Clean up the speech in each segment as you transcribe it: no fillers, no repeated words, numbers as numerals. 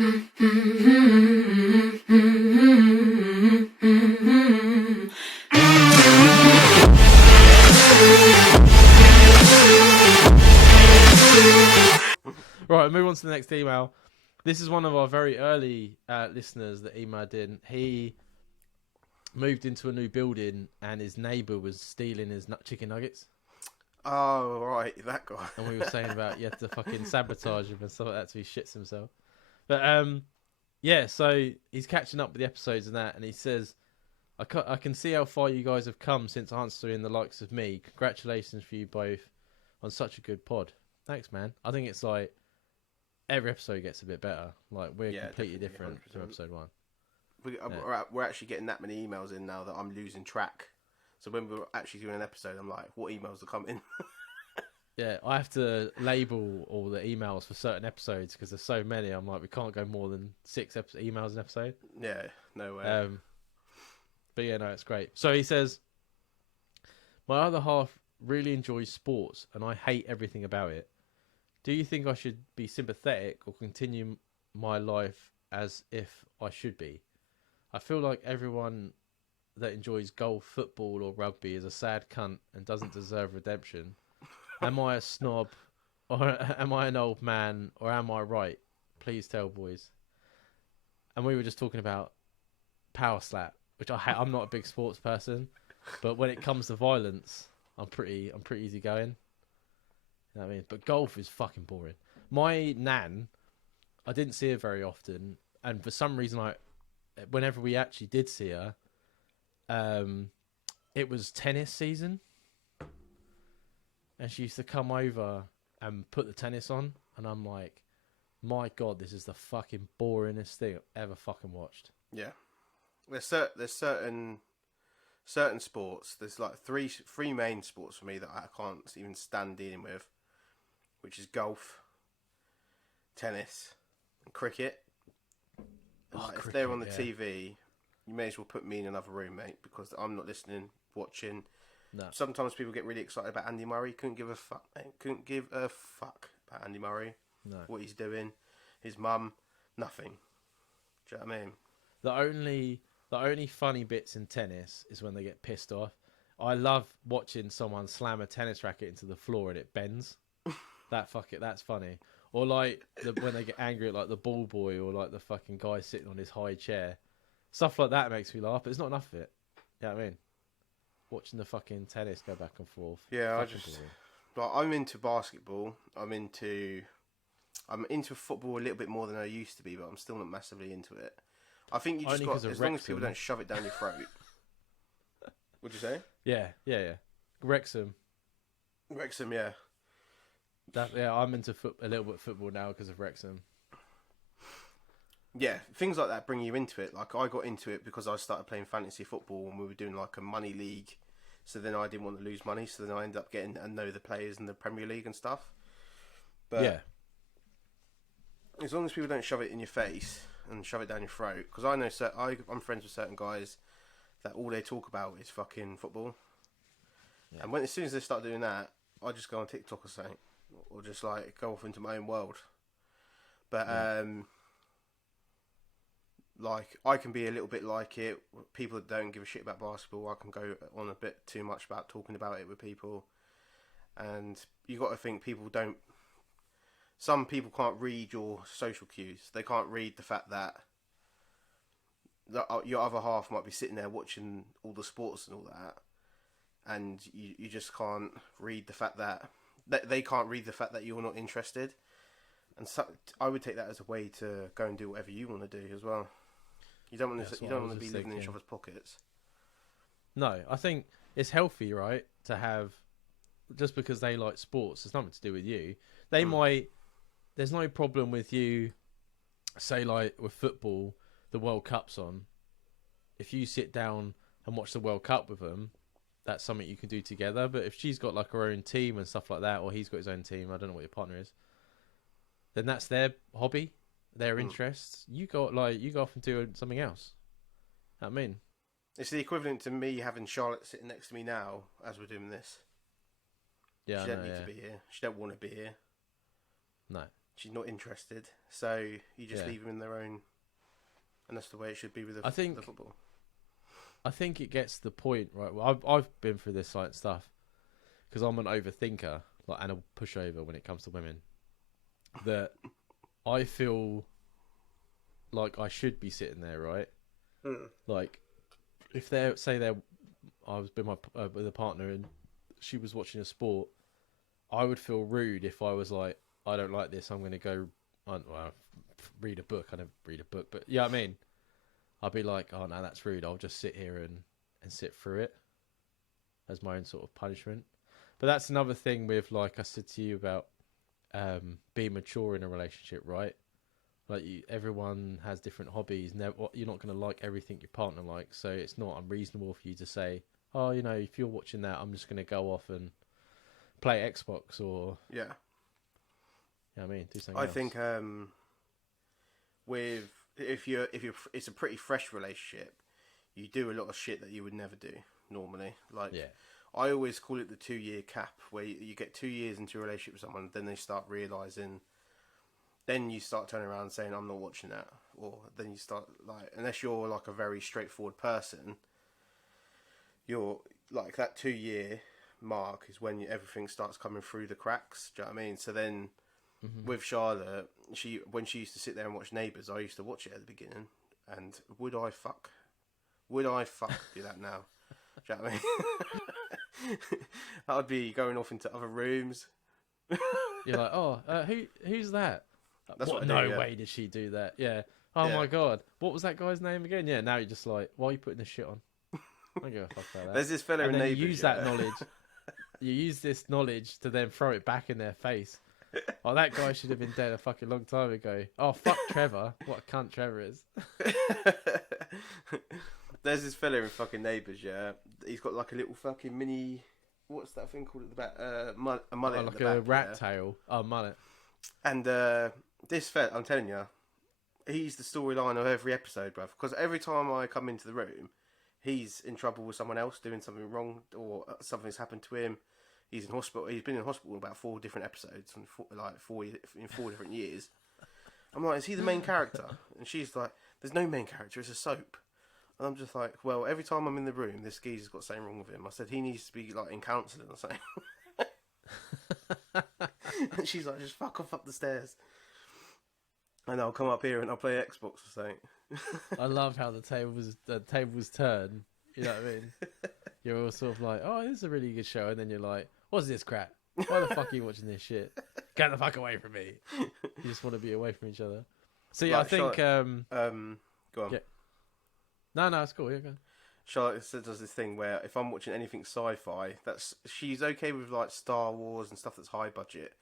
Right, move on to the next email. This is one of our very early listeners that emailed in. He moved into a new building and his neighbour was stealing his chicken nuggets. Oh, right, that guy. And we were saying about you have to fucking sabotage him and stuff like that so he shits himself. But yeah, so he's catching up with the episodes and that, and he says, I can see how far you guys have come since answering the likes of me. Congratulations for you both on such a good pod. Thanks, man. I think it's like every episode gets a bit better. Like we're completely different 100%. From episode one. We're actually getting that many emails in now that I'm losing track. So when we're actually doing an episode, I'm like, what emails are coming? Yeah, I have to label all the emails for certain episodes because there's so many. I'm like, we can't go more than 6 emails an episode. Yeah, no way. But yeah, no, it's great. So he says, my other half really enjoys sports and I hate everything about it. Do you think I should be sympathetic or continue my life as if I should be? I feel like everyone that enjoys golf, football or rugby is a sad cunt and doesn't deserve redemption. Am I a snob or am I an old man or am I right? Please tell, boys. And we were just talking about power slap, which I'm not a big sports person, but when it comes to violence, I'm pretty easy going. You know what I mean? But golf is fucking boring. My nan, I didn't see her very often, and for some reason, whenever we actually did see her, it was tennis season, and she used to come over and put the tennis on, and I'm like, my God, this is the fucking boringest thing I've ever fucking watched. Yeah, there's certain sports. There's like three main sports for me that I can't even stand dealing with, which is golf, tennis, and cricket. And Cricket, if they're on the TV, you may as well put me in another room, mate, because I'm not listening, watching. No. Sometimes people get really excited about Andy Murray. Couldn't give a fuck, mate. Couldn't give a fuck about Andy Murray. No. What he's doing, his mum, nothing. Do you know what I mean? The only funny bits in tennis is when they get pissed off. I love watching someone slam a tennis racket into the floor and it bends. That's funny. Or like when they get angry at like the ball boy or like the fucking guy sitting on his high chair. Stuff like that makes me laugh, but it's not enough of it. You know what I mean? Watching the fucking tennis go back and forth. Yeah, I'm into basketball. I'm into football a little bit more than I used to be, but I'm still not massively into it. I think you just got, as long as people don't shove it down your throat. What'd you say? Yeah. Wrexham, yeah. I'm into a little bit of football now because of Wrexham. Yeah, things like that bring you into it. Like I got into it because I started playing fantasy football and we were doing like a money league. So then I didn't want to lose money. So then I ended up getting to know the players in the Premier League and stuff. But yeah, as long as people don't shove it in your face and shove it down your throat, because I know I'm friends with certain guys that all they talk about is fucking football. Yeah. And as soon as they start doing that, I just go on TikTok or something, or just like go off into my own world. But like I can be a little bit like it. People that don't give a shit about basketball, I can go on a bit too much about talking about it with people. And you got to think some people can't read your social cues. They can't read the fact that your other half might be sitting there watching all the sports and all that, and you just can't read the fact that they can't read the fact that you're not interested. And so, I would take that as a way to go and do whatever you want to do as well. You don't want to be living in each other's pockets. No, I think it's healthy, right? To have, just because they like sports, there's nothing to do with you. They might. There's no problem with you, say like with football, the World Cup's on. If you sit down and watch the World Cup with them, that's something you can do together. But if she's got like her own team and stuff like that, or he's got his own team, I don't know what your partner is, then that's their hobby, their interests. You go off and do something else. I mean, it's the equivalent to me having Charlotte sitting next to me now as we're doing this. Yeah, she don't need to be here. She don't want to be here. No. she's not interested. So you just Yeah. leave them in their own, and that's the way it should be with I the think football. I think it gets to the point, right? Well, I've been through this like stuff because I'm an overthinker, like, and a pushover when it comes to women. That I feel like I should be sitting there, right? Mm. Like, if I was with a partner and she was watching a sport, I would feel rude if I was like, I don't like this. I'm going to go, well, read a book. I don't read a book, but yeah, I mean, I'd be like, oh no, that's rude. I'll just sit here and sit through it as my own sort of punishment. But that's another thing with, like I said to you about being mature in a relationship, right? Like everyone has different hobbies. You're not going to like everything your partner likes, so it's not unreasonable for you to say, "Oh, if you're watching that, I'm just going to go off and play Xbox or, Yeah, do something I else." think with if you're it's a pretty fresh relationship, you do a lot of shit that you would never do normally. Like Yeah, I always call it the 2 year cap, where you get 2 years into a relationship with someone, then they start realizing. Then you start turning around and saying, "I'm not watching that," or then you start like, unless you're like a very straightforward person, you're like that 2 year mark is when everything starts coming through the cracks. Do you know what I mean? So then hmm with Charlotte, when she used to sit there and watch Neighbours, I used to watch it at the beginning, and would I fuck do that now? Do you know what I mean? That would be going off into other rooms. you're like, "Oh, who's that?" That's what What? I do. No Yeah, way did she do that? Yeah. Oh yeah. my god, what was that guy's name again? Yeah. Now you're just like, why are you putting this shit on? I don't give a fuck about that. There's this fella And in then you Neighbours. use that Yeah. knowledge. You use this knowledge to then throw it back in their face. Oh, that guy should have been dead a fucking long time ago. Oh, fuck Trevor. What a cunt Trevor is. There's this fella in fucking Neighbours, yeah. He's got like a little fucking mini. What's that thing called at the back? A mullet Oh, at the like a back, rat yeah. tail. Oh, mullet. And this fella, I'm telling you, he's the storyline of every episode, bruv. Because every time I come into the room, he's in trouble with someone else doing something wrong, or something's happened to him. He's in hospital. He's been in hospital in about 4 different episodes, in 4 different years. I'm like, is he the main character? And she's like, there's no main character. It's a soap. And I'm just like, well, every time I'm in the room, this geezer's got something wrong with him. I said he needs to be like in counselling or something. And she's like, just fuck off up the stairs. And I'll come up here and I'll play Xbox or something. I love how the tables turn. You know what I mean? You're all sort of like, oh, this is a really good show, and then you're like, what's this crap? Why the fuck are you watching this shit? Get the fuck away from me. You just want to be away from each other. So yeah, Like, I think go on. yeah. No, it's cool. Yeah, go on. Charlotte does this thing where if I'm watching anything sci-fi, she's okay with like Star Wars and stuff that's high budget.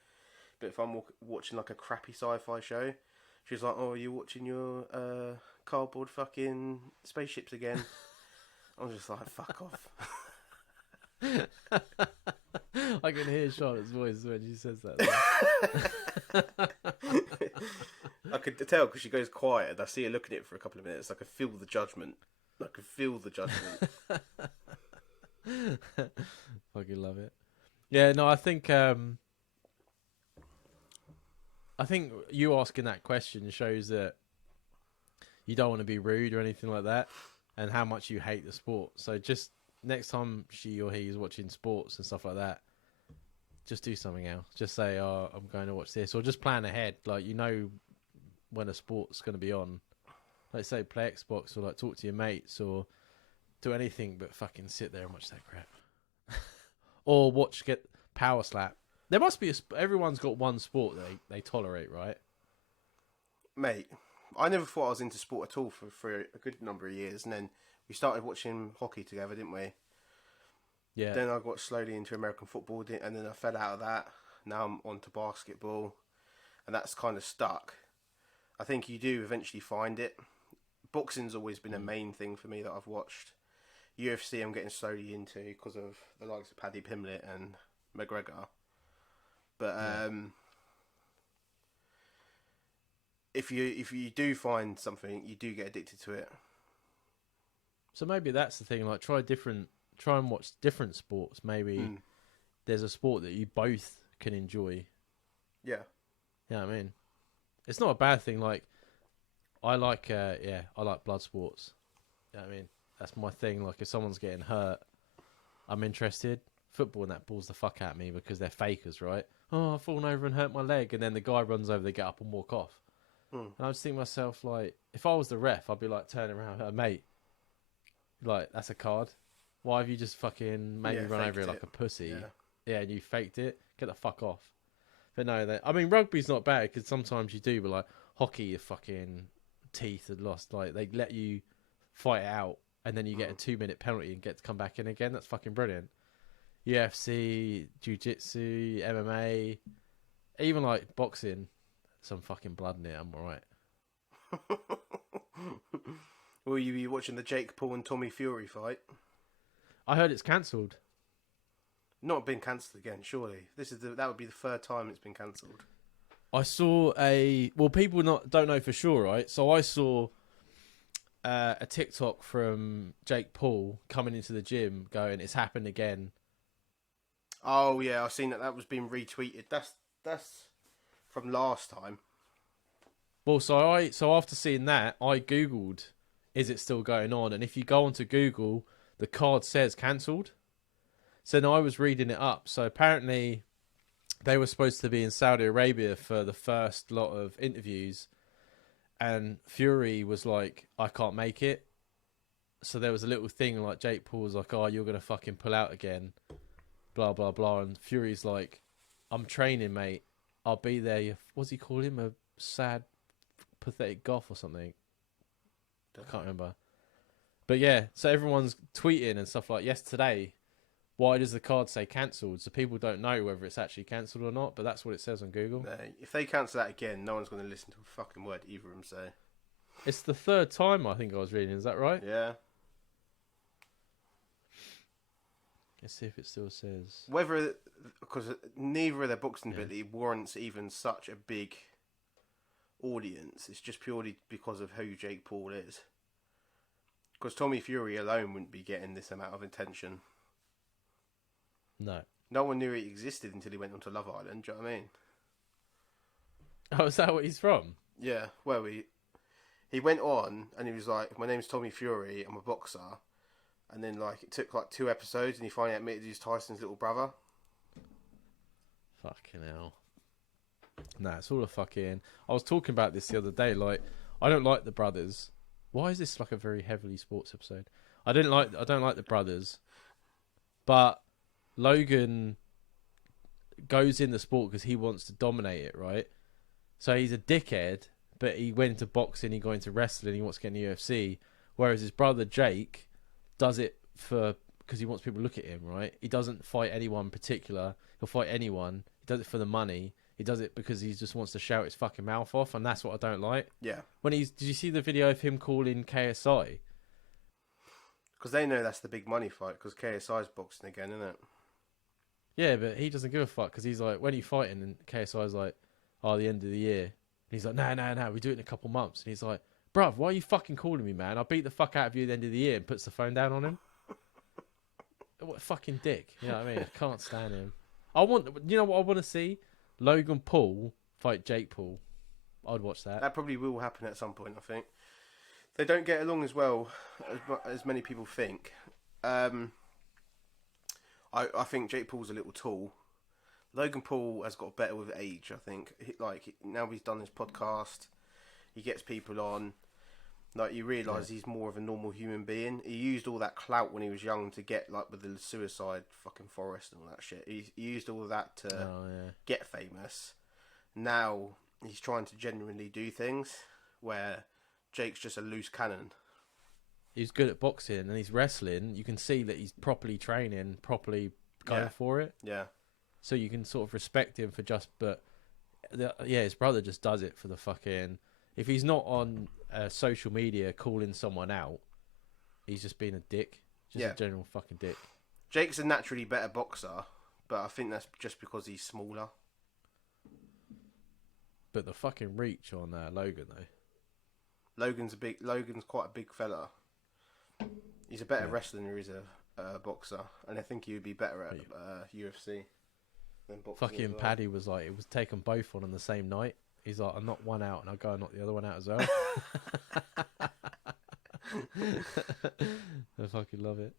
But if I'm watching like a crappy sci-fi show, she's like, "Oh, you're watching your cardboard fucking spaceships again." I'm just like, "Fuck off." I can hear Charlotte's voice when she says that. I could tell because she goes quiet. And I see her looking at it for a couple of minutes. I could feel the judgment. Fucking love it. Yeah, no, I think you asking that question shows that you don't want to be rude or anything like that, and how much you hate the sport. So just next time she or he is watching sports and stuff like that, just do something else. Just say, "Oh, I'm going to watch this," or just plan ahead. Like when a sport's going to be on. Like say play Xbox or like talk to your mates or do anything but fucking sit there and watch that crap. Or get Power Slap. There must be everyone's got one sport they tolerate, right? Mate, I never thought I was into sport at all for a good number of years, and then we started watching hockey together, didn't we? Yeah. Then I got slowly into American football, and then I fell out of that. Now I'm on to basketball, and that's kind of stuck. I think you do eventually find it. Boxing's always been a main thing for me that I've watched. UFC I'm getting slowly into because of the likes of Paddy Pimblett and McGregor. But if you do find something, you do get addicted to it. So maybe that's the thing. Like try and watch different sports. Maybe there's a sport that you both can enjoy. Yeah. You know what I mean? It's not a bad thing. Like I like, I like blood sports. You know what I mean, that's my thing. Like if someone's getting hurt, I'm interested. Football and that balls the fuck out of me because they're fakers, right? Oh, I've fallen over and hurt my leg, and then the guy runs over, they get up and walk off. Hmm. And I just think to myself, like, if I was the ref, I'd be like turning around, mate, like that's a card. Why have you just fucking made me run over it like a pussy? Yeah. Yeah, and you faked it. Get the fuck off. But no, I mean, rugby's not bad because sometimes you do, but like hockey, your fucking teeth are lost. Like they let you fight it out, and then you get a 2-minute penalty and get to come back in again. That's fucking brilliant. UFC, jiu-jitsu, MMA, even like boxing, some fucking blood in it. I'm alright. Will you be watching the Jake Paul and Tommy Fury fight? I heard it's cancelled. Not been cancelled again, surely. That would be the third time it's been cancelled. I saw people don't know for sure, right? So I saw a TikTok from Jake Paul coming into the gym going, "It's happened again." Oh yeah, I've seen that was being retweeted. That's from last time. Well, so after seeing that, I googled, "Is it still going on?" And if you go onto Google, the card says cancelled. So then I was reading it up. So apparently, they were supposed to be in Saudi Arabia for the first lot of interviews, and Fury was like, "I can't make it." So there was a little thing like Jake Paul was like, "Oh, you're gonna fucking pull out again." Blah blah blah, and Fury's like, "I'm training, mate. I'll be there." What's he call him? A sad, pathetic goth or something? I can't remember. But yeah, so everyone's tweeting and stuff like, "Yesterday, why does the card say cancelled?" So people don't know whether it's actually cancelled or not. But that's what it says on Google. No, if they cancel that again, no one's going to listen to a fucking word either of them say. It's the third time I think I was reading. Is that right? Yeah. Let's see if it still says. Whether, because neither of their boxing ability warrants even such a big audience. It's just purely because of who Jake Paul is. Because Tommy Fury alone wouldn't be getting this amount of attention. No. No one knew he existed until he went onto Love Island. Do you know what I mean? Oh, is that what he's from? Yeah. Well, he went on and he was like, "My name's Tommy Fury. I'm a boxer." And then like it took like 2 episodes, and he finally admitted he's Tyson's little brother. Fucking hell. Nah, it's all a fucking. I was talking about this the other day. Like, I don't like the brothers. Why is this like a very heavily sports episode? I don't like the brothers, but Logan goes in the sport because he wants to dominate it, right? So he's a dickhead, but he went into boxing, he got into wrestling, he wants to get in the UFC. Whereas his brother Jake does it because he wants people to look at him, right? He doesn't fight anyone in particular. He'll fight anyone. He does it for the money. He does it because he just wants to shout his fucking mouth off, and that's what I don't like. Yeah. Did you see the video of him calling KSI? Because they know that's the big money fight, because KSI's boxing again, isn't it? Yeah, but he doesn't give a fuck because he's like, when are you fighting? And KSI's like, "Oh, the end of the year." And he's like, "No, we do it in a couple months." And he's like, "Bruv, why are you fucking calling me, man? I'll beat the fuck out of you at the end of the year," and puts the phone down on him. What a fucking dick. You know what I mean? I can't stand him. You know what I want to see? Logan Paul fight Jake Paul. I'd watch that. That probably will happen at some point, I think. They don't get along as well as many people think. I think Jake Paul's a little tall. Logan Paul has got better with age, I think. Now he's done his podcast, he gets people on. Like, you realise he's more of a normal human being. He used all that clout when he was young to get, like, with the suicide fucking forest and all that shit. He used all of that to get famous. Now he's trying to genuinely do things where Jake's just a loose cannon. He's good at boxing and he's wrestling. You can see that he's properly training, properly going for it. Yeah. So you can sort of respect him for his brother just does it for the fucking. If he's not on social media calling someone out, he's just being a dick. Just a general fucking dick. Jake's a naturally better boxer, but I think that's just because he's smaller. But the fucking reach on Logan though. Logan's quite a big fella. He's a better wrestler than he is a boxer, and I think he would be better at UFC than boxing. Fucking Paddy was like, it was taken both on the same night. He's like, I knock one out, and I go and knock the other one out as well. I fucking love it.